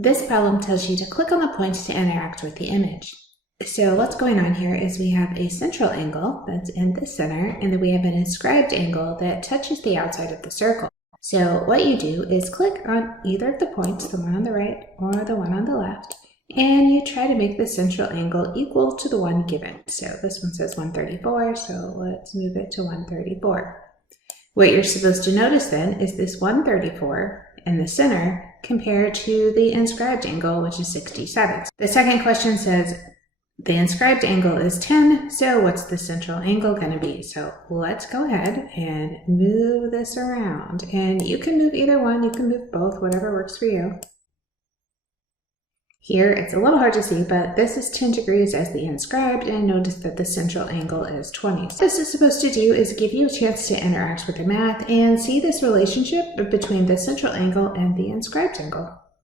This problem tells you to click on the points to interact with the image. So what's going on here is we have a central angle that's in the center, and then we have an inscribed angle that touches the outside of the circle. So what you do is click on either of the points, the one on the right or the one on the left, and you try to make the central angle equal to the one given. So this one says 134, so let's move it to 134. What you're supposed to notice then is this 134 in the center compared to the inscribed angle, which is 67. The second question says the inscribed angle is 10, so what's the central angle going to be? So let's go ahead and move this around. And you can move either one, you can move both, whatever works for you. Here it's a little hard to see, but this is 10 degrees as the inscribed, and notice that the central angle is 20. What this is supposed to do is give you a chance to interact with the math and see this relationship between the central angle and the inscribed angle.